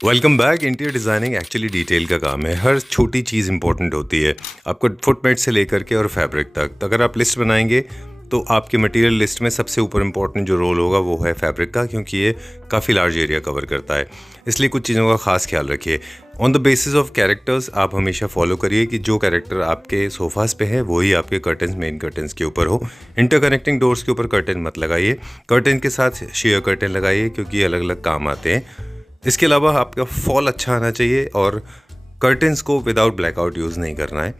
Welcome back. Interior designing actually detail का काम है। हर छोटी चीज़ इंपॉर्टेंट होती है, आपको फुटमेट से लेकर के और फैब्रिक तक। तो अगर आप लिस्ट बनाएंगे तो आपकी मटेरियल लिस्ट में सबसे ऊपर इंपॉर्टेंट जो रोल होगा वो है फैब्रिक का, क्योंकि ये काफ़ी लार्ज एरिया कवर करता है। इसलिए कुछ चीज़ों का खास ख्याल रखिए। On the basis of characters आप हमेशा फॉलो करिए कि जो कैरेक्टर आपके सोफ़ाज़ पे है वही आपके कर्टन्स, मेन कर्टन्स के ऊपर हो। इंटरकनेक्टिंग डोर्स के ऊपर कर्टन मत लगाइए। कर्टन के साथ शेयर कर्टन लगाइए, क्योंकि ये अलग अलग काम आते हैं। इसके अलावा आपका फॉल अच्छा आना चाहिए और कर्टन्स को विदाउट ब्लैकआउट यूज़ नहीं करना है।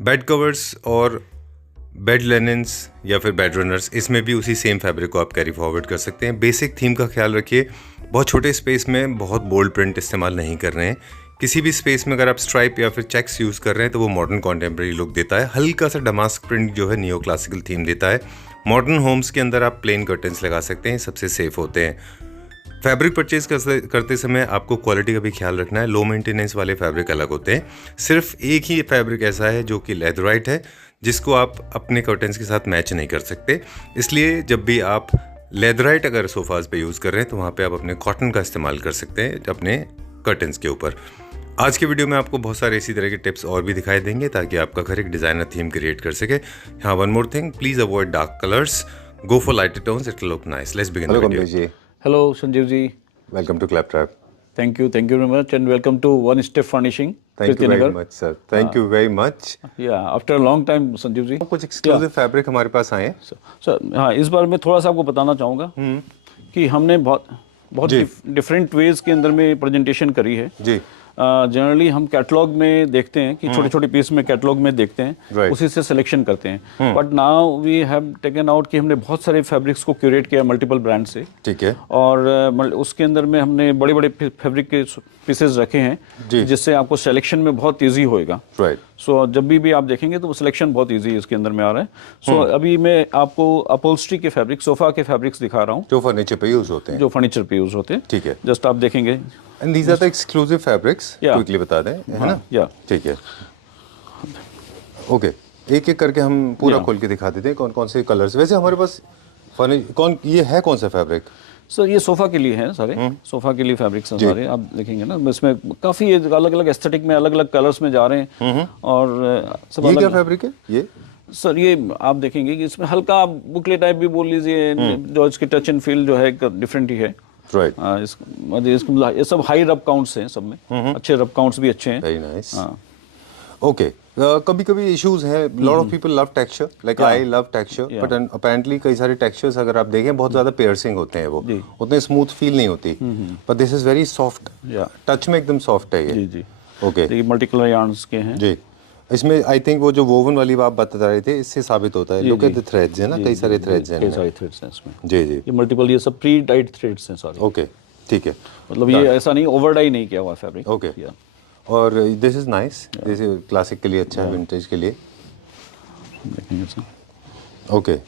बेड कवर्स और बेड लेनिन्स या फिर बेड रनर्स, इसमें भी उसी सेम फैब्रिक को आप कैरी फॉरवर्ड कर सकते हैं। बेसिक थीम का ख्याल रखिए। बहुत छोटे स्पेस में बहुत बोल्ड प्रिंट इस्तेमाल नहीं कर रहे हैं। किसी भी स्पेस में अगर आप स्ट्राइप या फिर चेक्स यूज़ कर रहे हैं तो वो मॉडर्न कॉन्टेम्प्रेरी लुक देता है। हल्का सा डमास्क प्रिंट जो है नियो क्लासिकल थीम देता है। मॉडर्न होम्स के अंदर आप प्लेन कर्टन्स लगा सकते हैं, सबसे सेफ होते हैं। फैब्रिक परचेज करते समय आपको क्वालिटी का भी ख्याल रखना है। लो मेंटेनेंस वाले फैब्रिक अलग होते हैं। सिर्फ एक ही फैब्रिक ऐसा है जो कि लेदराइट है, जिसको आप अपने कर्टन्स के साथ मैच नहीं कर सकते। इसलिए जब भी आप लेदराइट अगर सोफाज पे यूज़ कर रहे हैं तो वहाँ पे आप अपने कॉटन का इस्तेमाल कर सकते हैं अपने कर्टन्स के ऊपर। आज के वीडियो में आपको बहुत सारे इसी तरह के टिप्स और भी दिखाई देंगे ताकि आपका घर एक डिज़ाइनर थीम क्रिएट कर सके। हाँ, one more thing, please avoid dark colours, go for lighter tones, it will look nice. Let's begin the video. Hello, Sanjeev ji. Welcome to Claptrap. Thank you very much, and welcome to One Step Furnishing. Thank you very much, sir. Thank you very much. Yeah, after a long time, Sanjeev ji. कुछ exclusive fabric हमारे पास आए हैं। Sir हाँ, इस बार मैं थोड़ा सा आपको बताना चाहूँगा कि हमने बहुत डिफरेंट वेज के अंदर में प्रेजेंटेशन करी है जी। जनरली हम कैटलॉग में देखते हैं कि छोटे छोटे पीस में कैटलॉग में देखते हैं, Right. उसी से सिलेक्शन करते हैं। But now we have taken out कि हमने बहुत सारे फैब्रिक्स को क्यूरेट किया मल्टीपल ब्रांड से। ठीक है। और उसके अंदर में हमने बड़े बड़े फैब्रिक के पीसेस रखे हैं जिससे आपको सिलेक्शन में बहुत ईजी होएगा। राइट। सो जब भी आप देखेंगे तो वो सिलेक्शन बहुत ईजी इसके अंदर में आ रहा है। सो अभी मैं आपको अपहोल्स्ट्री के फैब्रिक, सोफा के फैब्रिक्स दिखा रहा हूँ जो फर्नीचर पे यूज होते हैं। जो फर्नीचर पे यूज होते हैं। ठीक है। जस्ट आप देखेंगे। And these are the exclusive fabrics, Yeah. Quickly बता दें, है ना? या ठीक है। ओके, एक एक करके हम पूरा Yeah. खोल के दिखा देते हैं कौन कौन से कलर्स। वैसे हमारे पास ये है कौन सा फैब्रिक? सर ये सोफा के लिए है सारे, सोफा के लिए फैब्रिक्स हैं सारे। आप देखेंगे ना इसमें काफी अलग अलग एस्थेटिक में अलग अलग कलर्स में जा रहे हैं। और सब ये अलग क्या फैब्रिक है ये? सर ये आप देखेंगे कि इसमें हल्का बुकले टाइप भी बोल लीजिए, जो इसकी टच एंड फील जो है डिफरेंट ही है। राइट। ये सब हाई रब काउंट्स हैं, सब में अच्छे रब काउंट्स भी अच्छे हैं। Very nice. ओके, कभी कभी इश्यूज हैं। Lot of people love texture, like I love texture, but apparently कई सारे टेक्सचर्स अगर आप देखें बहुत ज्यादा पियर्सिंग होते हैं, वो उतने स्मूथ फील नहीं होती। But this is very soft, touch में एकदम सॉफ्ट है ये। जी जी। ओके, ये मल्टी कलर यार्न्स के हैं जी। इसमें आई थिंक वो जो वोवन वाली आप बता रहे थे, इससे साबित होता है। लुक एट द थ्रेड्स, है ना, कई सारे थ्रेड्स हैं। कई सारे थ्रेड्स हैं इसमें। जी जी। ये मल्टीपल, ये सब प्री डाइड थ्रेड्स हैं सारे। ओके, ठीक है। मतलब ये ऐसा नहीं ओवर डाई नहीं किया हुआ फैब्रिक। ओके। और this is nice, this is classic के लिए अच्छा है, विंटेज के लिए। देखेंगे सर। ओके,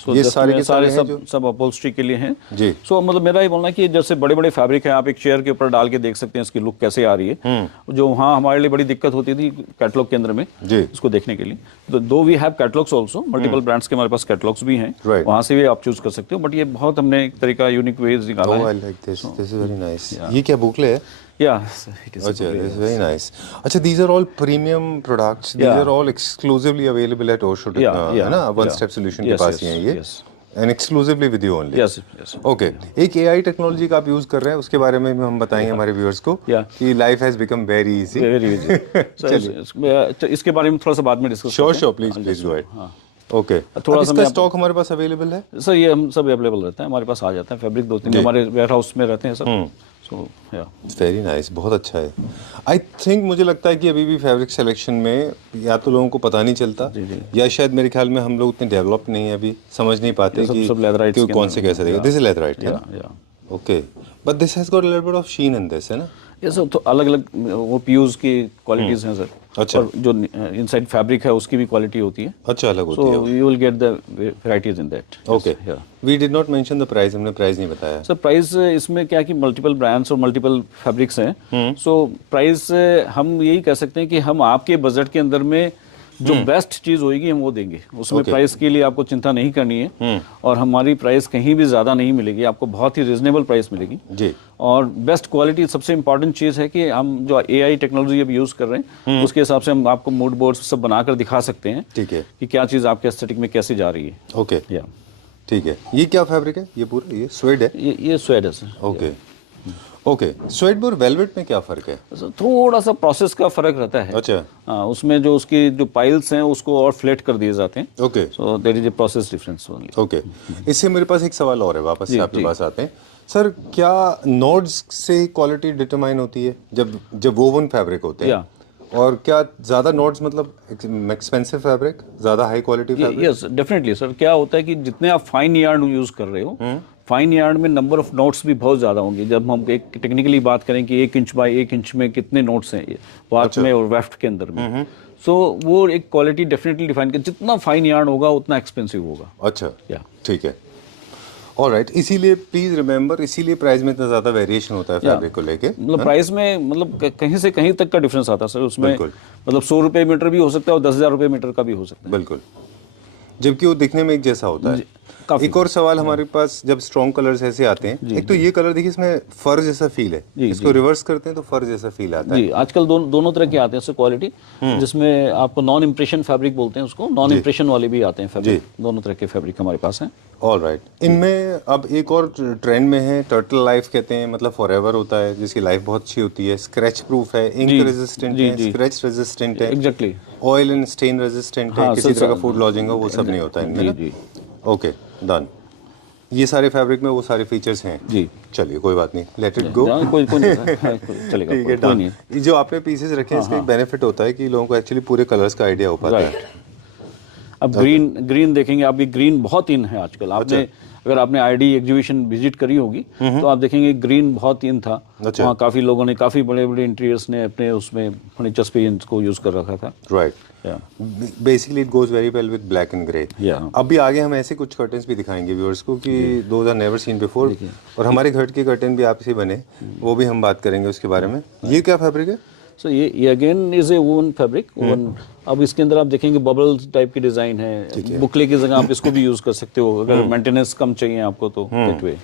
So ये just सारे के सारे हैं सब अपहोल्स्ट्री के लिए हैं जी। सो मतलब मेरा ये बोलना है कि जैसे बड़े बड़े फैब्रिक है, आप एक चेयर के ऊपर डाल के देख सकते हैं इसकी लुक कैसे आ रही है। जो वहाँ हमारे लिए बड़ी दिक्कत होती थी कैटलॉग के अंदर में जी। इसको देखने के लिए, तो दो we have catalogues also, multiple brands के हमारे पास कैटलॉग्स भी हैं, Right. वहाँ से भी आप चूज कर सकते हो। बट ये बहुत हमने एक तरीका यूनिक वेज निकाला Oh, I है। like this. This is very nice. ये क्या बुकले है? Yeah, it is अच्छा, this is very nice. अच्छा, these are all premium products. These Yeah. are all exclusively available at Osho, है ना? One Step Solution के पास ही हैं ये। And exclusively with you only. Yes, yes. Okay. एक AI technology का आप यूज कर रहे हैं, उसके बारे में भी हम बताएंगे हमारे व्यूअर्स को कि life has become very easy. Very easy. इसके बारे में थोड़ा सा बाद में discuss sure sure, please go ahead. Okay, थोड़ा सा इसका स्टॉक हमारे पास अवेलेबल है सर? ये हम सब अवेलेबल रहता है, हमारे पास आ जाता है फैब्रिक, दो तीन हमारे वेयर हाउस में रहते हैं सब। सो या वेरी नाइस, बहुत अच्छा है। आई थिंक मुझे लगता है कि अभी भी फैब्रिक सिलेक्शन में या तो लोगों को पता नहीं चलता, या शायद मेरे ख्याल में हम लोग उतने डेवलप नहीं है, अभी समझ नहीं पाते कि कौन से कैसे देगा। दिस इज लेदराइट, है ना? Okay, but this has got a little bit of sheen in this, है ना? ये सब तो अलग अलग वो पीयूज की क्वालिटीज हैं सर। अच्छा। और जो इनसाइड फैब्रिक है उसकी भी क्वालिटी होती है। अच्छा, अलग होती है। So you will get the varieties in that. Okay, we did not mention the price, हमने प्राइस नहीं बताया। सर प्राइस इसमें क्या कि मल्टीपल ब्रांड्स और मल्टीपल फैब्रिक्स हैं। सो प्राइस हम यही कह सकते हैं कि हम आपके बजट के अंदर में जो बेस्ट चीज़ होगी हम वो देंगे, उसमें प्राइस के लिए आपको चिंता नहीं करनी है। और हमारी प्राइस कहीं भी ज़्यादा नहीं मिलेगी, आपको बहुत ही रिजनेबल प्राइस मिलेगी जी। और बेस्ट क्वालिटी सबसे इंपॉर्टेंट चीज़ है कि हम जो AI टेक्नोलॉजी अब यूज़ कर रहे हैं उसके हिसाब से हम आपको मूड बोर्ड्स सब बनाकर दिखा सकते हैं, ठीक है, कि क्या चीज़ आपके एस्थेटिक में कैसे जा रही है। ओके, या ठीक है। ये क्या फैब्रिक है? ये पूरा ये स्वेड है? ये स्वेड है सर। Okay okay. स्वेड और वेलवेट में क्या फ़र्क है? थोड़ा सा प्रोसेस का फर्क रहता है। अच्छा, हाँ, उसमें जो उसकी जो पाइल्स हैं उसको और फ्लैट कर दिए जाते हैं। Okay so there is a process difference only. Okay. इससे मेरे पास एक सवाल और है, वापस से आपके पास आते हैं सर। क्या नोड्स से क्वालिटी डिटरमाइन होती है जब वोवन फैब्रिक होते हैं? और क्या ज़्यादा नोड्स मतलब एक्सपेंसिव फैब्रिक, ज़्यादा high quality fabric? Yes definitely sir. क्या होता है कि जितने आप फाइन यार्न यूज़ कर रहे हो, फाइन यार्न में नंबर ऑफ नोट्स भी बहुत ज़्यादा होंगे। जब हम एक टेक्निकली बात करें कि 1 इंच बाय 1 इंच में कितने नोट्स हैं वार्प में और वेफ्ट के अंदर में, सो वो एक क्वालिटी डेफिनेटली डिफाइन कर, जितना फाइन यार्न होगा उतना एक्सपेंसिव होगा। अच्छा, या ठीक है, ऑलराइट। इसीलिए प्लीज रिमेंबर, इसीलिए प्राइस में इतना ज़्यादा वेरिएशन होता है फैब्रिक को लेके। मतलब प्राइस में मतलब कहीं से कहीं तक का डिफरेंस आता है सर उसमें। मतलब 100 रुपये मीटर भी हो सकता है और 10,000 रुपये मीटर का भी हो सकता है। बिल्कुल, जबकि वो दिखने में एक जैसा होता है। एक और सवाल हमारे पास, जब स्ट्रॉन्ग कलर्स ऐसे आते हैं, एक तो ये कलर देखिए, इसमें फर जैसा फील है, इसको रिवर्स करते हैं तो फर जैसा फील आता है। जी, आजकल दोनों तरह के आते हैं सर क्वालिटी, जिसमें आपको नॉन इम्प्रेशन फैब्रिक बोलते हैं उसको, नॉन इम्प्रेशन वाले भी आते हैं फैब्रिक। दोनों तरह के फैब्रिक हमारे पास हैं। ऑलराइट। इनमें अब एक और ट्रेंड में है, टर्टल लाइफ कहते हैं, मतलब फॉरएवर होता है, जिसकी लाइफ बहुत अच्छी होती है, स्क्रैच प्रूफ है, इंक रेजिस्टेंट है, स्क्रैच रेजिस्टेंट है, exactly, oil and stain resistant है, किसी तरह का फूड लॉजिंग हो वो सब नहीं होता है इनमें। Okay done. ये सारे फैब्रिक में वो सारे फीचर्स हैं जी। चलिए कोई बात नहीं, लेट इट गो, कोई नहीं चलेगा, ठीक है डन। ये जो आपने पीसेस रखे हैं, इसका एक बेनिफिट होता है कि लोगों को एक्चुअली पूरे कलर्स का आइडिया हो पाता है। अब ग्रीन देखेंगे आप, ये ग्रीन बहुत इन है आजकल। आपने अगर आपने आईडी एग्जीबिशन विजिट करी होगी तो आप देखेंगे ग्रीन बहुत इन था। वहाँ काफी लोगों ने, काफी बड़े बड़े इंटीरियर्स ने अपने उसमें फर्नीचर्स पे इसको यूज कर रखा था। Right, basically it goes very well with black and grey. अभी आगे हम ऐसे कुछ कर्टन्स भी दिखाएंगे व्यूअर्स को कि those are never seen before, और हमारे घर के कर्टन भी आपसे बने, वो भी हम बात करेंगे उसके बारे में। ये क्या फैब्रिक है? सो ये again is a woven fabric. Woven, अब इसके अंदर आप देखेंगे बबल्स टाइप की डिजाइन है, बुकले की जगह आप इसको भी यूज कर सकते हो अगर मेंटेनेंस कम चाहिए आपको तो दैट वे।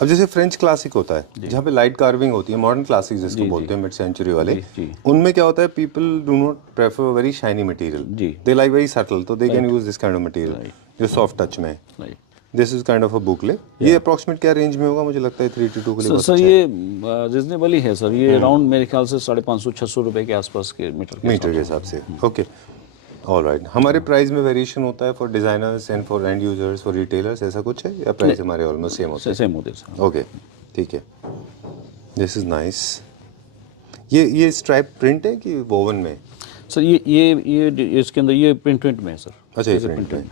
अब जैसे फ्रेंच क्लासिक होता है जहाँ पे लाइट कार्विंग होती है, मॉडर्न क्लासिक जिसको बोलते हैं, मिड सेंचुरी वाले, उनमें क्या होता है, people do not prefer very shiny material, they like very subtle, तो they can use this kind of material जो सॉफ्ट टच में है। This is kind of a boucle. ये अप्रॉक्सीमेट क्या रेंज में होगा? मुझे लगता है 322 के लिए सर ये रीजनेबल ही है सर। ये अराउंड मेरे ख्याल से 550-600 रुपए के आसपास के मीटर के हिसाब से। Okay alright. हमारे प्राइस में वेरिएशन होता है for designers and for and users, for retailers, ऐसा कुछ है या प्राइस हमारे ऑलमोस्ट सेम होते हैं? सेम होते हैं। ओके ठीक है, दिस इज नाइस। ये स्ट्राइप प्रिंट है कि वोवन में? सर ये इसके अंदर ये प्रिंट में है सर। अच्छा, ये प्रिंट में।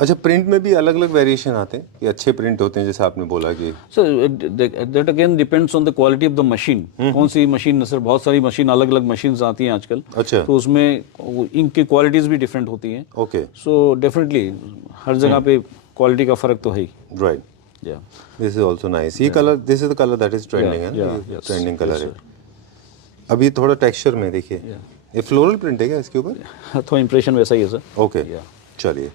अच्छा, प्रिंट में भी अलग अलग वेरिएशन आते हैं, ये अच्छे प्रिंट होते हैं जैसे आपने बोला कि? Sir that again depends on the quality of the machine. कौन सी मशीन है सर? बहुत सारी मशीन, अलग अलग मशीन्स आती हैं आजकल। अच्छा, तो उसमें इंक की क्वालिटीज भी डिफरेंट होती हैं। ओके, सो डेफिनेटली हर जगह पे क्वालिटी का फर्क तो है ही। Right, this is also nice. ये colour, this is the colour that is trending है, ट्रेंडिंग कलर है। अब ये थोड़ा टेक्सचर में देखिए, ये फ्लोरल प्रिंट है क्या इसके ऊपर? थोड़ा इंप्रेशन वैसा ही है सर। ओके, चलिए।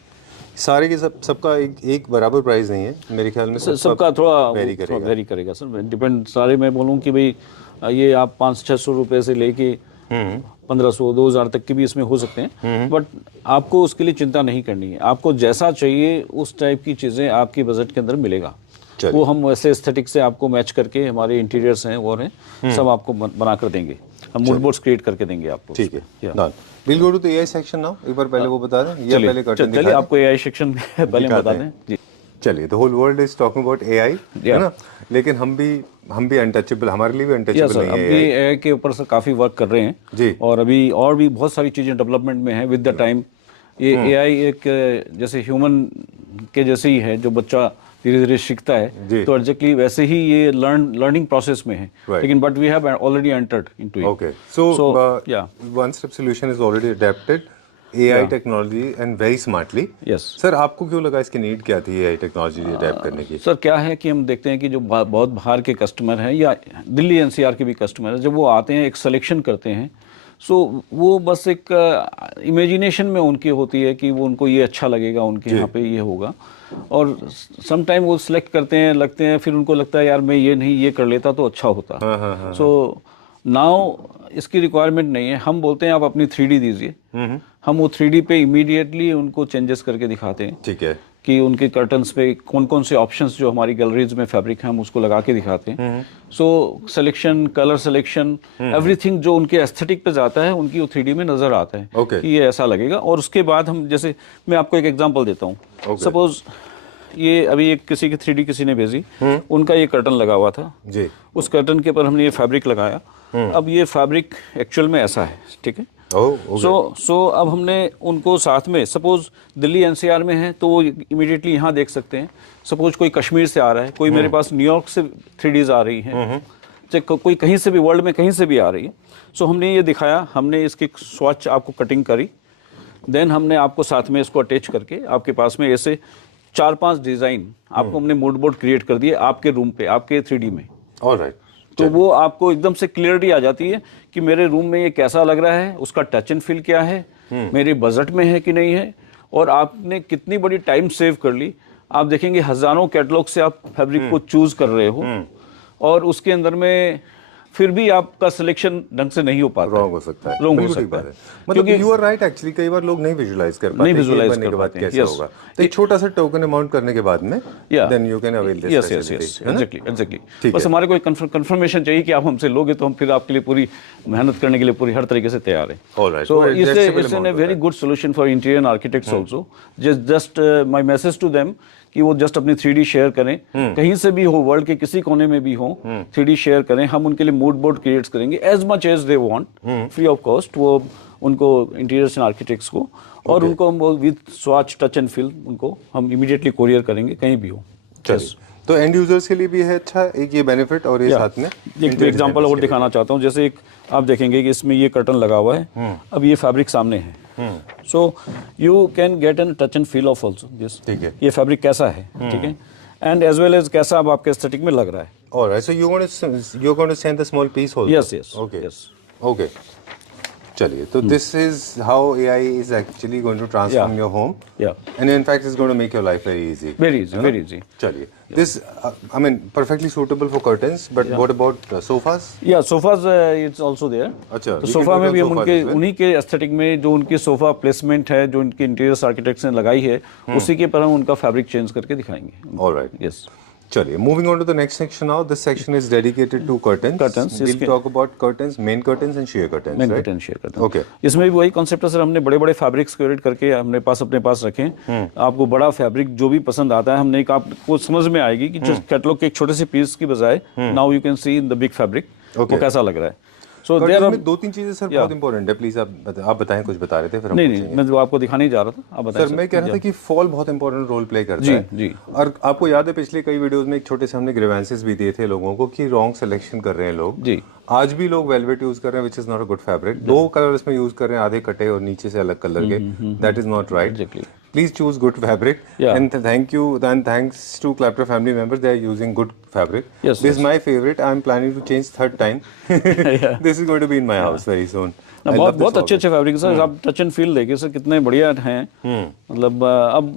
सारे के सबका एक बराबर प्राइस नहीं है मेरे ख्याल में, सबका थोड़ा वेरी करेगा सर। डिपेंड, सारे मैं बोलूँ कि भाई ये आप 500-600 रुपये से लेके 1500-2000 तक के भी इसमें हो सकते हैं, बट आपको उसके लिए चिंता नहीं करनी है। आपको जैसा चाहिए उस टाइप की चीज़ें आपकी बजट के अंदर मिलेगा। वो हम वैसे एस्थेटिक से आपको मैच करके, हमारे इंटीरियर्स हैं वो हैं, सब आपको बना कर देंगे, हम मूड बोर्ड्स क्रिएट करके देंगे आपको। ठीक है, will go to the AI section now. एक बार पहले वो बता दें, या पहले कर्टन दिखा दें? चलिए आपको एआई सेक्शन पहले बता दें जी। चलिए, the whole world is talking about AI, है ना, लेकिन हम भी अनटचेबल, हमारे लिए भी अनटचेबल नहीं है। अभी एआई के ऊपर से काफी वर्क कर रहे हैं जी, और अभी और भी बहुत सारी चीजें डेवलपमेंट में है विद द टाइम। ये एआई एक जैसे ह्यूमन के जैसे ही है, जो बच्चा धीरे धीरे सीखता है, तो एग्जैक्टली वैसे ही ये लर्निंग प्रोसेस में है, लेकिन but we have already entered into it. Okay, so one step solution is already adapted AI technology and very smartly. Yes sir, आपको क्यों लगा इसकी नीड क्या थी एआई टेक्नोलॉजी अडैप्ट करने की? सर क्या है कि हम देखते हैं कि जो बहुत बाहर के कस्टमर हैं या दिल्ली एनसीआर के भी कस्टमर हैं, जब वो आते हैं एक सिलेक्शन करते हैं, सो वो बस एक इमेजिनेशन में उनकी होती है कि वो उनको ये अच्छा लगेगा, उनके यहाँ पे ये होगा, और सम टाइम वो सिलेक्ट करते हैं, लगते हैं, फिर उनको लगता है यार मैं ये नहीं, ये कर लेता तो अच्छा होता। सो नाउ इसकी रिक्वायरमेंट नहीं है, हम बोलते हैं आप अपनी 3D दीजिए, हम वो 3D पे इमीडिएटली उनको चेंजेस करके दिखाते हैं। ठीक है, कि उनके कर्टन्स पे कौन कौन से ऑप्शंस जो हमारी गैलरीज में फैब्रिक है हम उसको लगा के दिखाते हैं। So selection, colour selection, everything जो उनके एस्थेटिक पे जाता है उनकी वो 3D में नजर आता है कि ये ऐसा लगेगा। और उसके बाद हम, जैसे मैं आपको एक एग्जांपल देता हूँ, सपोज ये अभी एक किसी की 3D किसी ने भेजी, उनका ये कर्टन लगा हुआ था जी, उस कर्टन के ऊपर हमने ये फैब्रिक लगाया। अब ये फैब्रिक एक्चुअल में ऐसा है, ठीक है। सो अब हमने उनको साथ में, सपोज दिल्ली एनसीआर में है तो वो इमीडिएटली यहाँ देख सकते हैं। सपोज कोई कश्मीर से आ रहा है, कोई मेरे पास न्यूयॉर्क से 3Ds आ रही हैं, चाहे कोई कहीं से भी वर्ल्ड में कहीं से भी आ रही है। सो हमने ये दिखाया, हमने इसकी स्वच्छ आपको कटिंग करी, देन हमने आपको साथ में इसको अटैच करके आपके पास में ऐसे 4-5 डिज़ाइन आपको हमने मूड बोर्ड क्रिएट कर दिए आपके रूम पे, आपके 3D में। ऑलराइट, तो वो आपको एकदम से क्लियरिटी आ जाती है कि मेरे रूम में ये कैसा लग रहा है, उसका टच एंड फील क्या है, मेरे बजट में है कि नहीं है, और आपने कितनी बड़ी टाइम सेव कर ली। आप देखेंगे हजारों कैटलॉग से आप फैब्रिक को चूज कर रहे हो, और उसके अंदर में फिर भी आपका सिलेक्शन ढंग से नहीं हो पाता, रॉन्ग हो सकता है, रॉन्ग हो सकता है। मतलब यू आर राइट, एक्चुअली कई बार लोग नहीं विजुलाइज कर पाते, नहीं विजुलाइज करने के बाद कैसे होगा। तो एक छोटा सा टोकन अमाउंट करने के बाद में then you can avail this facility. Exactly, बस हमारे को कंफर्मेशन चाहिए कि आप हमसे लोगे तो हम फिर आपके लिए पूरी मेहनत करने के लिए पूरी हर तरीके से तैयार हैं। Alright, so it's a very good solution for interior architects also. Just my message to them कि वो जस्ट अपनी 3D शेयर करें, कहीं से भी हो, वर्ल्ड के किसी कोने में भी हो, 3D शेयर करें, हम उनके लिए मूड बोर्ड क्रिएट करेंगे as much as they want, free of cost, वो उनको इंटीरियर्स एंड आर्किटेक्ट्स को, और उनको हम with swatch touch and feel उनको हम इमीडिएटली कोरियर करेंगे कहीं भी हो। तो एंड यूजर्स के लिए भी है अच्छा एक ये बेनिफिट, और ये साथ में एक एग्जांपल और दिखाना चाहता हूँ। जैसे एक आप देखेंगे कि इसमें ये कर्टन लगा हुआ है, अब ये फैब्रिक सामने है, so you can get an touch and feel of also this, ठीक है, ये फैब्रिक कैसा है, ठीक है, एंड एज वेल एज कैसा अब आपके एस्थेटिक में लग रहा है। Alright, so you're going to send the small piece also? Yes. Okay. Yes. Okay. चलिए, तो this is how AI is actually going to transform your home. Yeah. And in fact, it's going to make your life very easy. Very easy, very easy. चलिए, this I mean perfectly suitable for curtains, but what about sofas? Yeah, sofas it's also there. अच्छा, तो sofa में भी हम उनके उन्हीं के aesthetic में जो उनकी सोफा प्लेसमेंट है, जो उनके इंटीरियर आर्किटेक्ट्स ने लगाई है, उसी के पर हम उनका फैब्रिक चेंज करके दिखाएंगे। All right. Yes. चलिए, moving on to the next section now. This section is dedicated to curtains. Curtains. We'll talk about curtains, main curtains and sheer curtains. Main right? curtain, sheer curtain. Okay. इसमें भी वही concept है sir, हमने बड़े बड़े fabrics curate करके हमने अपने पास रखे। आपको बड़ा फैब्रिक जो भी पसंद आता है, हमने एक आपको समझ में आएगी कि जो कैटलॉग के एक छोटे से पीस की बजाय now you can C in the big fabric वो कैसा लग रहा है। सो देयर आर 2-3 चीजें सर बहुत इंपॉर्टेंट है, प्लीज आप बताएं, कुछ बता रहे थे फिर हम नहीं मैं तो आपको दिखाने ही जा रहा था, आप बताएं सर। मैं कह रहा था कि फॉल बहुत इंपॉर्टेंट रोल प्ले करता है जी। और आपको याद है पिछले कई वीडियोस में एक छोटे से हमने ग्रीवेंसेस भी दिए थे लोगों को कि रॉन्ग सिलेक्शन कर रहे हैं लोग जी। आज भी लोग वेलवेट यूज कर रहे हैं which is not a good fabric, 2 colour इसमें यूज कर रहे हैं, आधे कटे और नीचे से अलग कलर के, that is not right. Please choose good fabric. Yeah. And thanks to Clapper family members, they are using good fabric. Yes, this is my favorite. I'm planning to change 3rd time. This is going to be in my house very soon. बहुत अच्छे fabric sir, आप touch and feel देखिए sir कितने बढ़िया हैं। मतलब अब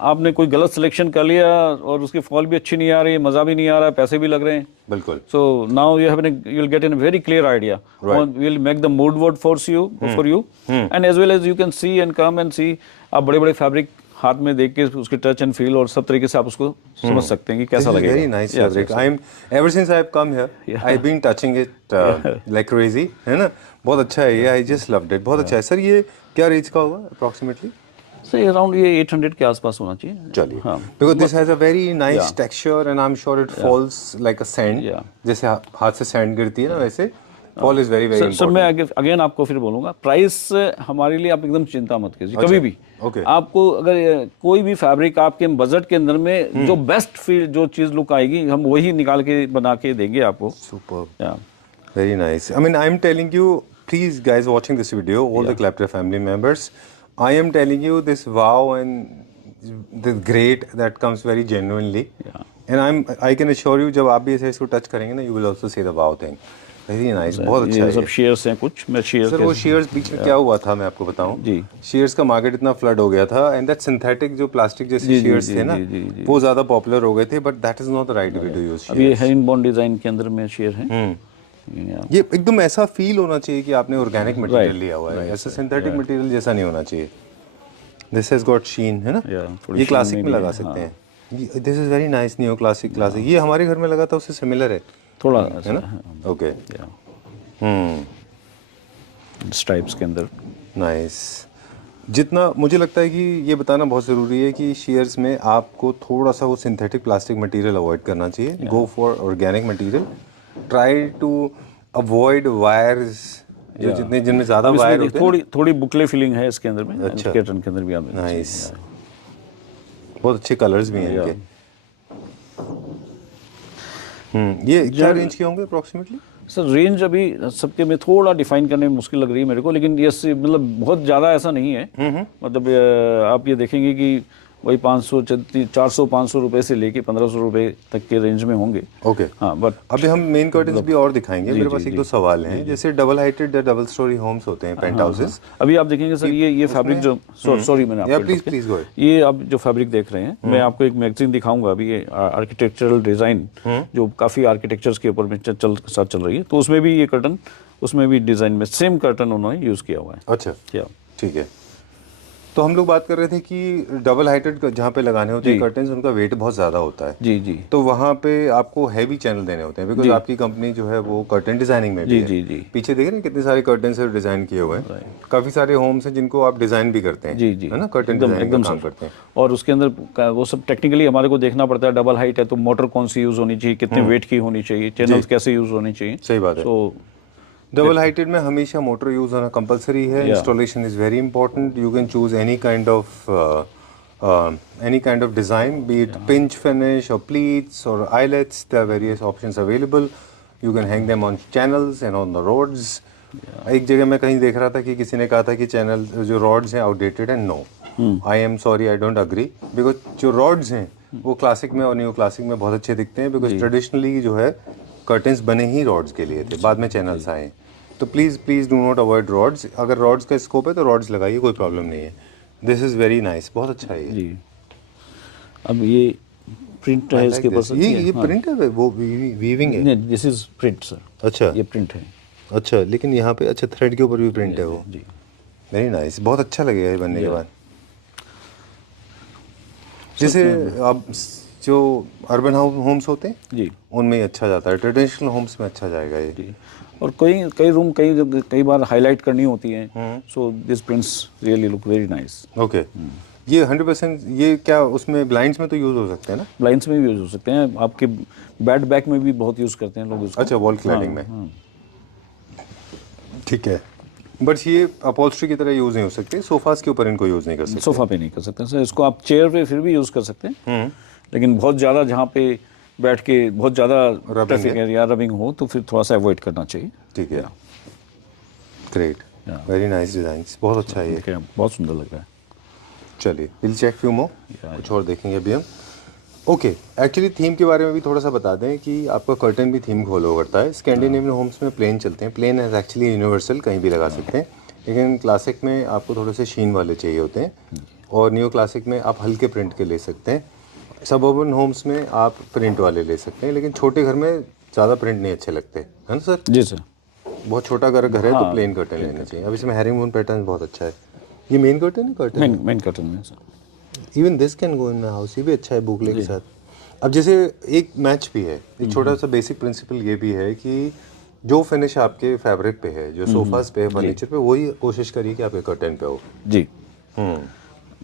आपने कोई गलत सिलेक्शन कर लिया और उसकी फॉल भी अच्छी नहीं आ रही, मजा भी नहीं आ रहा, पैसे भी लग रहे हैं। बिल्कुल। So now you will get in very clear idea, we will make the mood board for you and as well as you can see and come and see. आप बड़े बड़े फैब्रिक हाथ में देख के उसके टच एंड फील और सब तरीके से आप उसको समझ सकते हैं कि कैसा लगेगा। Very nice fabric. I am ever since I have come here I have been touching it like crazy, है ना, बहुत अच्छा है ये, आई जस्ट लव्ड इट, बहुत अच्छा है। सर ये क्या रेंज का होगा अप्रॉक्सीमेटली? सर अराउंड ये 800 के आसपास होना चाहिए। चलिए, because this has a very nice texture and I am sure it falls like a sand, जैसे हाथ से सैंड गिरती है ना वैसे fall is very very. Sir मैं अगेन आपको फिर बोलूंगा, प्राइस हमारे लिए आप एकदम चिंता मत कीजिए कभी भी। आपको अगर कोई भी फैब्रिक आपके बजट के अंदर में जो बेस्ट फील जो चीज लुक आएगी हम वही निकाल के बना के देंगे आपको। Super, very nice. I mean I am telling you, please guys watching this video, all the Clapter family members, I am telling you this wow and the great that comes very genuinely, and I can assure you जब आप भी ऐसे इसको touch करेंगे ना, you will also say the wow thing. Very nice, बहुत अच्छा ये है सब ये। शेयर्स हैं कुछ, मैं शेयर सर वो शेयर्स बीच में क्या हुआ था मैं आपको बताऊं, जी शेयर्स का मार्केट इतना फ्लड हो गया था एंड दैट सिंथेटिक जो प्लास्टिक जैसे जी जी शेयर्स जी थे ना, जी जी जी वो ज़्यादा पॉपुलर हो गए थे, but that is not the right way to use अब ये शेयर्स। हेरिंग बॉन्ड डिज़ाइन के अंदर में शेयर हैं। ये एकदम ऐसा फील होना चाहिए कि आपने ऑर्गेनिक मटेरियल राइट लिया हुआ है, राइट ऐसा सिंथेटिक मटेरियल जैसा नहीं होना चाहिए। दिस हैज़ गॉट शीन है ना, थोड़ी ये sheen क्लासिक में भी लगा है, सकते हाँ। हैं। This is very nice, neo classic classic, ये हमारे घर में लगा था उससे सिमिलर है थोड़ा है ना। ओके, स्ट्राइप्स के अंदर। नाइस। जितना मुझे लगता है कि ये बताना बहुत ज़रूरी है कि शेयर्स में आपको थोड़ा सा वो सिंथेटिक प्लास्टिक मटेरियल अवॉइड करना चाहिए, go for organic material, try to avoid wires, जो जितने जिनमें ज़्यादा अब इसमें वायर होते हैं थोड़ी थोड़ी बुकले फीलिंग है इसके अंदर में, अच्छा। केटन के अंदर भी आप नाइस, बहुत अच्छे कलर्स भी हैं इनके। ये क्या रेंज के होंगे अप्रोक्सीमेटली? सर रेंज अभी सबके में थोड़ा डिफाइन करने में मुश्किल लग रही है मेरे को, लेकिन ये मतलब बहुत ज़्यादा ऐसा नहीं है। मतलब आप ये देखेंगे कि वही 500 400 500 रुपए से लेके 1500 रुपए तक के रेंज में होंगे। ओके, हाँ बट अभी हम मेन कर्टन्स भी और दिखाएंगे। मेरे पास एक दो सवाल हैं, जैसे double heighted double storey homes होते हैं, पेंट हाउसेस। अभी आप देखेंगे सर ये फैब्रिक जो सॉरी मैंने आपको प्लीज प्लीज गो। ये आप जो फैब्रिक देख रहे हैं, मैं आपको एक मैगजीन दिखाऊंगा अभी, ये आर्किटेक्चरल डिज़ाइन जो काफ़ी आर्किटेक्चर्स के ऊपर में साथ चल रही है, तो उसमें भी ये कर्टन, उसमें भी डिज़ाइन में सेम कर्टन उन्होंने यूज़ किया हुआ है। अच्छा, क्या ठीक है। तो हम लोग बात कर रहे थे कि डबल हाइटेड जहाँ पे लगाने होते हैं कर्टन्स, उनका वेट बहुत ज़्यादा होता है। जी जी तो वहाँ पे आपको हैवी चैनल देने होते हैं, बिकॉज आपकी कंपनी जो है वो कर्टन डिजाइनिंग में भी है। जी जी पीछे देख रहे हैं कितने सारे कर्टन से डिजाइन किए हुए हैं। काफ़ी सारे होम्स हैं जिनको आप डिजाइन भी करते हैं, जी जी है ना, कर्टन डिजाइनिंग का काम करते हैं। और उसके अंदर वो सब टेक्निकली हमारे को देखना पड़ता है। डबल हाइट है तो मोटर कौन सी यूज़ होनी चाहिए, कितने वेट की होनी चाहिए, चैनल्स कैसे यूज़ होने चाहिए। सही बात है। तो डबल हाइटेड में हमेशा मोटर यूज होना कंपलसरी है। Installation is very important. You can choose any kind of design, be it pinch finish और प्लीट्स और eyelets, there are various options available. You can hang them on channels and on the rods. एक जगह मैं कहीं देख रहा था कि किसी ने कहा था कि चैनल जो रॉड्स हैं आउटडेटेड है। No, I am sorry, I don't agree, because जो रॉड्स हैं वो क्लासिक में और न्यू क्लासिक में बहुत अच्छे दिखते हैं, बिकॉज ट्रेडिशनली जो है कर्टन्स बने ही रॉड्स के लिए थे, बाद में चैनल्स आए। तो please please do not avoid rods. अगर रॉड्स का स्कोप है तो रॉड्स लगाइए, कोई प्रॉब्लम नहीं है। दिस इज़ वेरी नाइस, बहुत अच्छा है ये। जी अब ये प्रिंट है इसके ऊपर। ये प्रिंट है, वो वीविंग है। This is print sir. अच्छा, ये प्रिंट है। अच्छा, लेकिन यहाँ पे अच्छा थ्रेड के ऊपर भी प्रिंट है वो। जी वेरी नाइस, बहुत अच्छा लगेगा ये बनने के बाद। जैसे अब जो अर्बन होम्स होते हैं जी उनमें ही अच्छा जाता है, ट्रेडिशनल होम्स में अच्छा जाएगा ये। जी और कई रूम कई बार हाईलाइट करनी होती हैं, so this prints really look very nice. Okay, ये 100% ये क्या उसमें ब्लाइंड्स में तो यूज़ हो सकते हैं ना? ब्लाइंड्स में भी यूज़ हो सकते हैं, आपके बेड बैक में भी बहुत यूज़ करते हैं लोग इसको। अच्छा, वॉल क्लैडिंग में, ठीक है। बट ये अपॉल्स्ट्री की तरह यूज़ नहीं हो सकते, सोफास के ऊपर इनको यूज़ नहीं कर सकते। सोफा पे नहीं कर सकते सर, इसको आप चेयर पे फिर भी यूज़ कर सकते हैं, लेकिन बहुत ज़्यादा जहाँ पे बैठ के बहुत ज़्यादा ट्रैफिक है या रबिंग हो तो फिर थोड़ा सा अवॉइड करना चाहिए। ठीक है, ग्रेट, वेरी नाइस डिज़ाइंस, बहुत अच्छा है ये, बहुत सुंदर लग रहा है। चलिए विल चेक फ्यू मोर, कुछ और देखेंगे अभी हम। ओके, एक्चुअली थीम के बारे में भी थोड़ा सा बता दें कि आपका कर्टन भी थीम फॉलो करता है। स्कैंडिनेवियन होम्स में प्लेन चलते हैं, प्लेन है एक्चुअली यूनिवर्सल, कहीं भी लगा सकते हैं, लेकिन क्लासिक में आपको थोड़े से शीन वाले चाहिए होते हैं, और न्यू क्लासिक में आप हल्के प्रिंट के ले सकते हैं। सबअर्बन होम्स में आप प्रिंट वाले ले सकते हैं, लेकिन छोटे घर में ज़्यादा प्रिंट नहीं अच्छे लगते, है ना सर? जी सर। बहुत छोटा घर है तो प्लेन कर्टन लेना चाहिए। अब इसमें हैरिंगबोन पैटर्न बहुत अच्छा है। ये मेन कर्टन है, कर्टन मेन कर्टन में sir. Even this can go in my house, ये भी अच्छा है बुकले के साथ। अब जैसे एक मैच भी है, एक छोटा सा बेसिक प्रिंसिपल ये भी है कि जो फिनिश आपके फैब्रिक पे है, जो सोफास पे है, फर्नीचर पे, वही कोशिश करिए कि आपके कर्टन पे हो। जी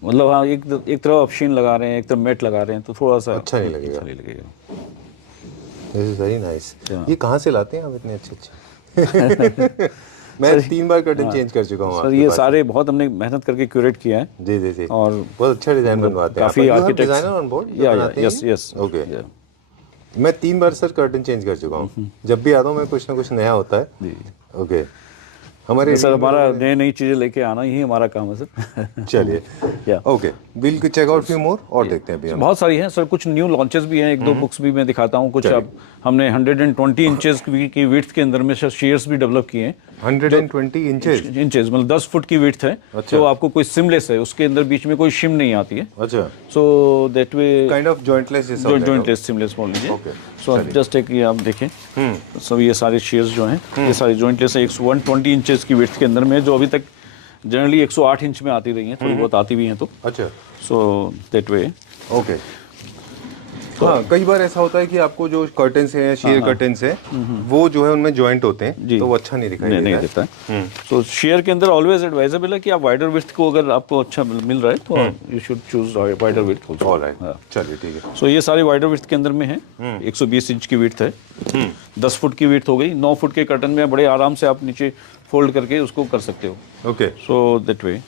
मतलब हाँ, एक तरफ आप शीन लगा रहे हैं, एक तरफ मैट लगा रहे हैं, तो थोड़ा सा अच्छा नहीं लगेगा। This is very nice. ये कहाँ से लाते हैं आप इतने अच्छे अच्छे? मैं 3 बार कर्टन चेंज कर चुका हूँ सर। ये सारे बहुत हमने मेहनत करके क्यूरेट किया है। जी जी जी, और बहुत अच्छा डिजाइन बनवाते हैं। काफी architects designer on board yes yes. Okay, मैं 3 बार सर कर्टन चेंज कर चुका हूँ। जब भी आता हूँ मैं कुछ ना कुछ नया होता है। ओके, हमारे सर हमारा नई चीजें लेके आना ही हमारा काम है सर। चलिए, या okay, will check out few more और देखते हैं अभी हम। बहुत सारी हैं सर, कुछ न्यू लॉन्चेस भी हैं, एक दो बुक्स भी मैं दिखाता हूँ। कुछ अब हमने 120 इंचेस की विड्थ के अंदर में शेयर्स भी डेवलप किए हैं। 120 इंचेस मतलब 10 फुट की विड्थ है। तो आपको कोई सिमलेस है, उसके अंदर बीच में कोई शिम नहीं आती है। अच्छा, so that way kind of jointless जैसा जॉइंटलेस सिमलेस बोल लीजिए। ओके, सो जस्ट एक ये आप देखें, सब ये सारे शेयर्स जो हैं ये सारे जॉइंटलेस है। 120 इंचेस की विड्थ के अंदर में, जो अभी तक जनरली 108 इंच में आती रही हैं, थोड़ी बहुत आती भी हैं। तो अच्छा, सो दैट वे ओके। तो हाँ, कई बार ऐसा होता है कि आपको जो कर्टन्स हैं, शेयर कर्टन्स हैं, वो जो है उनमें जॉइंट होते हैं, तो वो अच्छा नहीं दिखाई नहीं देता है। तो शेयर के अंदर ऑलवेज एडवाइजेबल है कि आप वाइडर विड्थ को अगर आपको अच्छा मिल रहा है तो you should choose wider width also. Alright, चलिए ठीक है। सो ये सारे वाइडर विड्थ के अंदर में है। 120 इंच की विड्थ है, 10 फुट की विड्थ हो गई। 9 फुट के कर्टन में बड़े आराम से आप नीचे फोल्ड करके उसको कर सकते हो। ओके, सो दैट वे।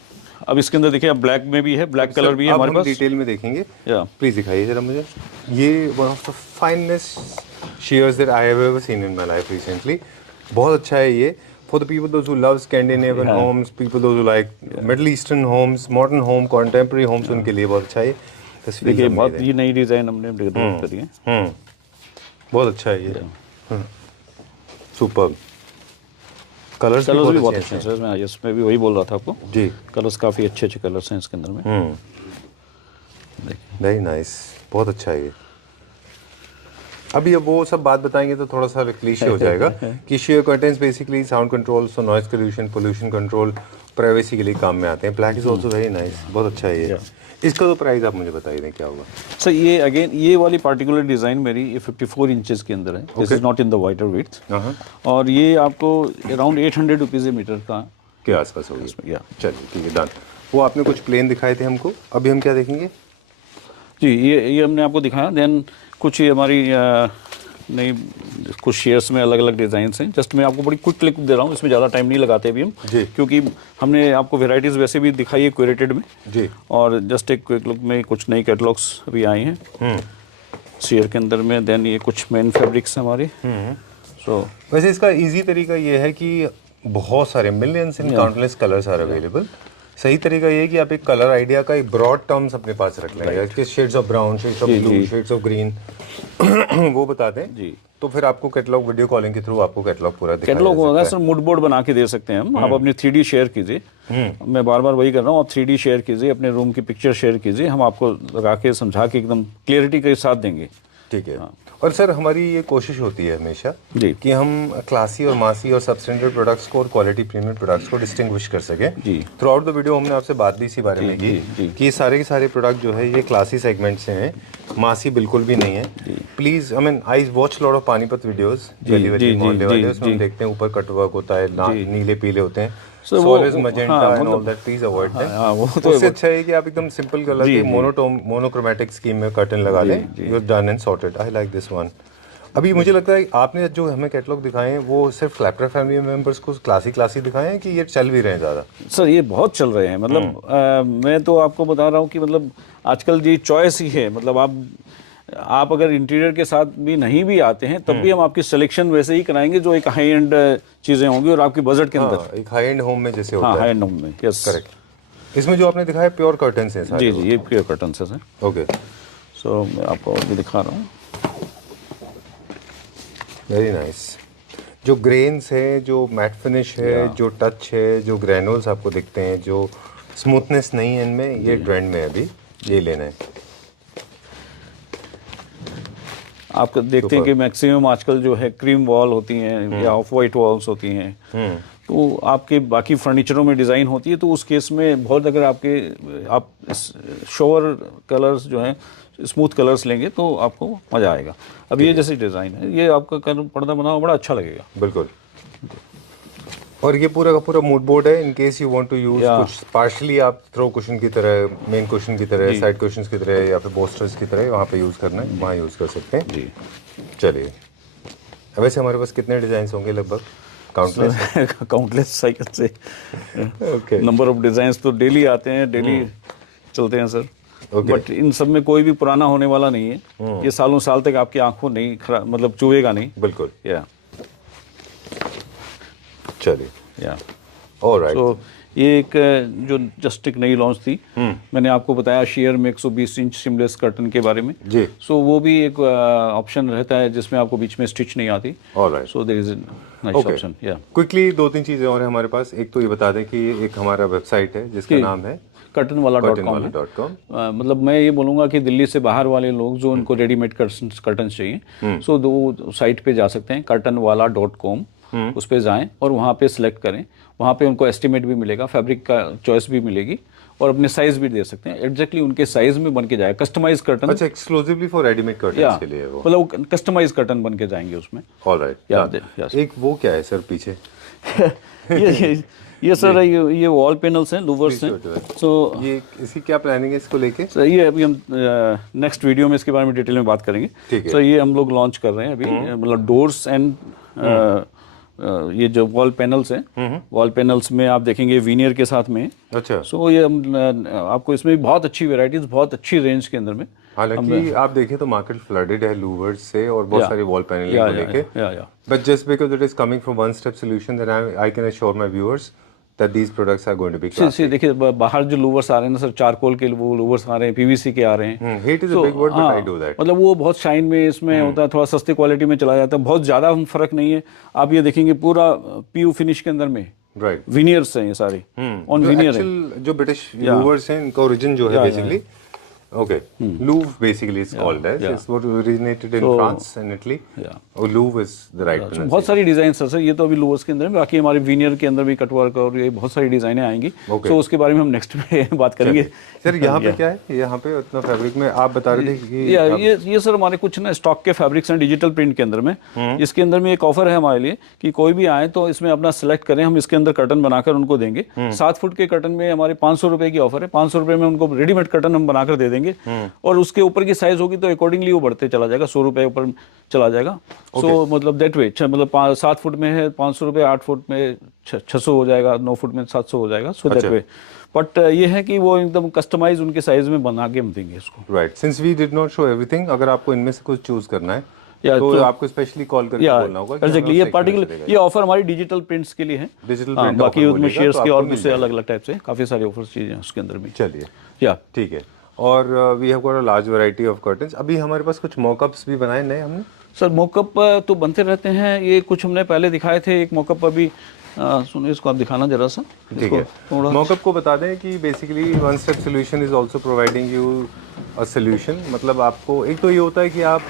अब इसके अंदर देखिए, अब ब्लैक में भी है, ब्लैक कलर भी है हमारे पास। डिटेल में देखेंगे, या प्लीज दिखाइए जरा मुझे। ये one of the finest sheers that I have ever seen in my life recently. बहुत अच्छा है ये for the people those who love Scandinavian homes, people those who like middle eastern homes, modern home, contemporary homes, उनके लिए बहुत अच्छा है। तस्वीर देखिए बहुत ये नई डिजाइन हमने डेवलप करी है। बहुत अच्छा है ये, सुपर। कलर्स भी बहुत अच्छे हैं सर। मैं इसमें भी वही बोल रहा था आपको जी, कलर्स काफ़ी अच्छे कलर्स हैं इसके अंदर में। वेरी नाइस, बहुत अच्छा है ये। अभी अब वो सब बात बताएंगे तो थोड़ा सा क्लीशे हो जाएगा कि sheer curtains basically sound control, so noise pollution control, privacy के लिए काम में आते हैं। Black is also very nice, बहुत अच्छा है ये। इसका तो प्राइस आप मुझे बताइए दें क्या होगा सर। ये अगेन ये वाली पार्टिकुलर डिज़ाइन मेरी ये 54 इंचेस के अंदर है। This is not in the wider width, और ये आपको अराउंड 800 रुपीज़ मीटर का के आसपास होगी। या चलिए ठीक है, डन। वो आपने कुछ प्लेन दिखाए थे हमको, अभी हम क्या देखेंगे जी? ये हमने आपको दिखाया। देन कुछ ये हमारी नई कुछ शेयर्स में अलग अलग डिज़ाइन हैं। जस्ट मैं आपको बड़ी क्विक क्लिक दे रहा हूँ, इसमें ज़्यादा टाइम नहीं लगाते अभी हम जी, क्योंकि हमने आपको वेराइटीज़ वैसे भी दिखाई है क्यूरेटेड में जी, और जस्ट एक क्विक लुक में कुछ नई कैटलॉग्स अभी आए हैं शेयर के अंदर में। देन ये कुछ मेन फैब्रिक्स हैं हमारे। सो वैसे इसका इजी तरीका ये है कि बहुत सारे millions and countless colours are available. सही तरीका ये है कि आप एक कलर आइडिया का एक ब्रॉड टर्म्स अपने पास रख लेंगे, किस shades of brown, shades of blue, shades of green वो बता दें जी, तो फिर आपको कैटलॉग वीडियो कॉलिंग के थ्रू आपको कैटलॉग पूरा दिखाया कैटलॉग जा होगा सकता सर। मूड बोर्ड बना के दे सकते हैं हम। आप अपनी 3D शेयर कीजिए, मैं बार बार वही कर रहा हूँ। आप 3D शेयर कीजिए, अपने रूम की पिक्चर शेयर कीजिए, हम आपको लगा के समझा के एकदम क्लियरिटी के साथ देंगे। ठीक है। और सर हमारी ये कोशिश होती है हमेशा जी कि हम क्लासी और मासी और सबस्टैंडर्ड प्रोडक्ट्स को और क्वालिटी प्रीमियम प्रोडक्ट्स को डिस्टिंग्विश कर सकें जी। थ्रू आउट द वीडियो हमने आपसे बात भी इसी बारे में की कि ये सारे के सारे प्रोडक्ट जो है ये क्लासी सेगमेंट से हैं, मासी बिल्कुल भी नहीं है। Please I mean I watch lot of Panipat videos Delhi मोहल्ले वाले, उसमें हम देखते हैं ऊपर कटवर्क होता है, नीले पीले होते हैं, magenta and all that, please avoid that. उससे अच्छा है कि आप एकदम सिंपल कलर के मोनोक्रोमैटिक स्कीम में कर्टन लगा लें, you are done and sorted. I like this one. अभी मुझे लगता है आपने जो हमें कैटलॉग दिखाए हैं वो सिर्फ क्लैप्टर फैमिली मेंबर्स को क्लासी दिखाए हैं कि ये चल भी रहे हैं ज़्यादा? सर ये बहुत चल रहे हैं। मतलब मैं तो आपको बता रहा हूँ कि मतलब आजकल ये चॉइस ही है। मतलब आप अगर इंटीरियर के साथ भी नहीं भी आते हैं तब भी हम आपकी सिलेक्शन वैसे ही कराएंगे जो एक हाई एंड चीज़ें होंगी और आपकी बजट के अंदर। एक हाई एंड होम में जैसे होता है। हाई एंड होम में, यस करेक्ट। इसमें जो आपने दिखाया प्योर कर्टन्स हैं सारे? जी, ये प्योर कर्टन्स हैं। ओके, सो मैं आपको और भी दिखा रहा हूँ। Very nice. जो ग्रेन्स है, जो मैट फिनिश है, जो टच है, जो ग्रैनुल्स आपको दिखते हैं, जो स्मूथनेस नहीं है इनमें, ये ट्रेंड में अभी ये लेना है। आप देखते हैं कि मैक्सिमम आजकल जो है क्रीम वॉल होती हैं या ऑफ वाइट वॉल्स होती हैं, तो आपके बाकी फर्नीचरों में डिज़ाइन होती है। तो उस केस में बहुत अगर आप शोवर कलर्स जो हैं, स्मूथ कलर्स लेंगे तो आपको मज़ा आएगा। अब ये जैसे डिज़ाइन है, ये आपका पर्दा बना हुआ बड़ा अच्छा लगेगा। बिल्कुल। और ये पूरा का पूरा मूड बोर्ड है, in case you want to use कुछ पार्शली आप थ्रो कुशन की तरह, मेन कुशन की तरह, साइड कुशन्स की तरह या फिर बोस्टर्स की तरह वहाँ पे यूज़ करना है, वहाँ यूज़ कर सकते हैं जी। चलिए, वैसे हमारे पास कितने डिज़ाइन होंगे लगभग? काउंटलेस साइकिल से ओके, नंबर ऑफ डिज़ाइंस तो डेली आते हैं, डेली चलते हैं सर। बट इन सब में कोई भी पुराना होने वाला नहीं है। ये सालों साल तक आपकी आंखों नहीं खराब, मतलब चुभेगा नहीं। बिल्कुल। या चलिए, या ऑलराइट। सो ये एक जो जस्ट एक नई लॉन्च थी, मैंने आपको बताया शेयर में 120 इंच सिमलेस कर्टन के बारे में जी। सो वो भी एक ऑप्शन रहता है जिसमें आपको बीच में स्टिच नहीं आती। Alright. So there is nice option. या क्विकली 2-3 चीजें और हैं हमारे पास। एक तो ये बता दें कि एक हमारा वेबसाइट है जिसका नाम है curtainwala.com। मतलब मैं ये बोलूँगा कि दिल्ली से बाहर वाले लोग जो उनको रेडीमेड कर्टन चाहिए सो दो साइट पे जा सकते हैं, curtainwala.com, उस पे जाएं और वहाँ पे सिलेक्ट करें। वहाँ पे उनको एस्टिमेट भी मिलेगा, फैब्रिक का चॉइस भी मिलेगी और अपने साइज भी दे सकते हैं। एग्जैक्टली उनके साइज में बन के जाएगा कस्टमाइज कर्टन। अच्छा, एक्सक्लूसिवली फॉर रेडीमेड कर्टन्स के लिए वो, मतलब कस्टमाइज कर्टन बन के जाएंगे उसमें। ऑलराइट। एक वो क्या है सर पीछे? ये सर ये वॉल पैनल्स हैं, लूवर्स हैं। सो ये इसकी क्या प्लानिंग है इसको लेके? सर ये अभी हम नेक्स्ट वीडियो में इसके बारे में डिटेल में बात करेंगे। सर ये हम लोग लॉन्च कर रहे हैं अभी, मतलब डोर्स एंड ये जो वॉल पैनल्स हैं, वॉल पैनल्स में आप देखेंगे वीनियर के साथ में। अच्छा। सो ये आपको इसमें भी बहुत अच्छी वेराइटीज, बहुत अच्छी रेंज के अंदर में। हालांकि आप देखें तो मार्केट फ्लडेड है लूवर्स से और बहुत सारी वॉल पैनलिंग को लेके, but just because it is coming from one step solution that I can assure my viewers that these products are going to be classic. देखिए बाहर जो लूवर्स आ रहे हैं ना सर, चारकोल के वो लूवर्स आ रहे हैं, पीवीसी के आ रहे हैं। Hate is a big word, but I do that. मतलब वो बहुत शाइन में इसमें होता है, थोड़ा सस्ती क्वालिटी में चला जाता है, बहुत ज़्यादा फर्क नहीं है। आप ये देखेंगे पूरा पीयू फिनिश के अंदर में राइट विनियर्स हैं ये सारे, ऑन विनियर है। जो ब्रिटिश लूवर्स हैं इनका ओरिजिन जो है basically okay Louvre basically is called as it's what originated in France and Italy. और Louvre is the right pronunciation. बहुत सारी डिजाइन सर ये तो अभी लूवर्स के अंदर में, बाकी हमारे विनियर के अंदर भी कटवर्क और ये बहुत सारी डिजाइनें आएंगी। तो उसके बारे में हम नेक्स्ट में बात करेंगे। सर यहाँ पे क्या है, यहाँ पे उतना फैब्रिक में आप बता रहे थे कि ये सर हमारे कुछ ना स्टॉक के फैब्रिक्स हैं डिजिटल प्रिंट के अंदर में। इसके अंदर में एक ऑफर है हमारे लिए कि कोई भी आए तो इसमें अपना सिलेक्ट करें, हम इसके अंदर कर्टन बनाकर उनको देंगे। 7 फुट के कर्टन में हमारे 500 रुपए की ऑफर है। 500 रुपए में उनको रेडीमेड कर्टन हम बनाकर दे देंगे और उसके ऊपर की साइज होगी तो अकॉर्डिंगली वो बढ़ते चला जाएगा, 100 रुपए ऊपर चला जाएगा। सो मतलब दैट वे, मतलब 7 फुट में है 500 रुपए, 8 फुट में 600 हो जाएगा, 9 फुट में 700 हो जाएगा। सो दैट वे, बट ये है कि वो एकदम कस्टमाइज उनके साइज में बना के हम देंगे इसको। Right, since we did not show everything, अगर आपको इनमें से कुछ चूज करना है तो आपको स्पेशली कॉल करके बोलना होगा। एग्जैक्टली, ये पर्टिकुलर ये ऑफर हमारी डिजिटल प्रिंट्स के लिए है। डिजिटल प्रिंट बाकी उसमें शेयर्स के और दूसरे अलग अलग टाइप से काफी सारे ऑफर्स चीजें हैं उसके अंदर भी। चलिए ठीक है। और we have got a large variety of curtains. अभी हमारे पास कुछ मॉकअप्स भी बनाए नए हमने। सर मॉकअप तो बनते रहते हैं, ये कुछ हमने पहले दिखाए थे। एक मॉकअप अभी सुनिए, इसको आप दिखाना जरा सा। ठीक है, मॉकअप को बता दें कि basically one step solution is also providing you a solution. मतलब आपको एक तो ये होता है कि आप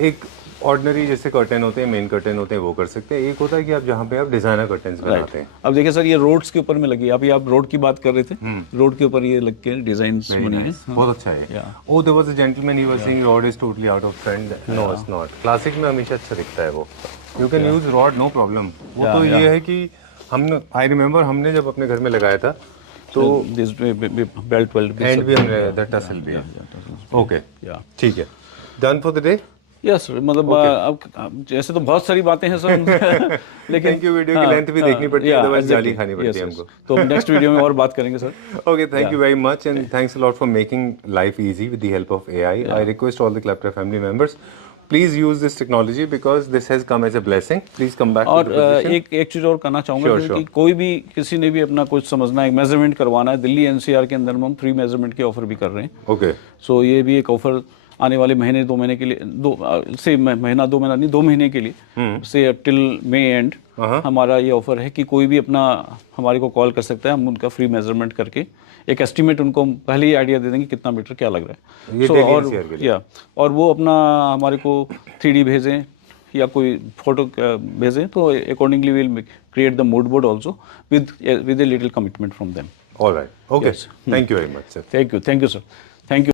एक ऑर्डिनरी जैसे कर्टन होते हैं, मेन कर्टन होते हैं, वो कर सकते हैं। एक होता है कि आप जहाँ पे आप डिजाइनर कर्टन्स बनाते हैं। अब देखिए सर, ये रोड्स के ऊपर में लगी, अभी आप रोड की बात कर रहे थे, रोड के ऊपर ये लग के डिजाइन्स बने हैं। बहुत अच्छा है। Oh, there was a gentleman, he was saying rod is totally out of trend. No it's not. Classic में हमेशा अच्छा दिखता है वो। You can use rod, no problem. वो तो ये है कि हमने, आई रिमेंबर हमने जब अपने घर में लगाया था तो बेल्ट एंड भी हमने टसल भी। ओके ठीक है, done for the day. Yes sir, मतलब अब जैसे तो बहुत सारी बातें हैं सर लेकिन थैंक यू। वीडियो की लेंथ भी देखनी पड़ती है, अदरवाइज जाली खानी पड़ती है हमको। तो नेक्स्ट वीडियो में और बात करेंगे sir. Okay, thank you very much and thanks a lot for making life easy with the help of AI. I request all the Clapter family members, please use this technology because this has come as a blessing. Please come back. और एक चीज और करना चाहूंगा कि कोई भी किसी ने भी अपना कुछ समझना है, मेजरमेंट करवाना है, दिल्ली एनसीआर के अंदर में हम फ्री मेजरमेंट की ऑफर भी कर रहे हैं। ओके, सो ये भी एक ऑफर आने वाले महीने 2 महीने के लिए, महीना 2 महीना नहीं, 2 महीने के लिए से टिल मई एंड हमारा ये ऑफर है कि कोई भी अपना हमारे को कॉल कर सकता है। हम उनका फ्री मेजरमेंट करके एक एस्टिमेट उनको पहले ही आइडिया दे देंगे कितना मीटर क्या लग रहा है। और वो अपना हमारे को 3D भेजें या कोई फोटो भेजें तो accordingly will create the mood board also with a little commitment from them. Alright, okay, thank you very much sir. Thank you sir, thank you.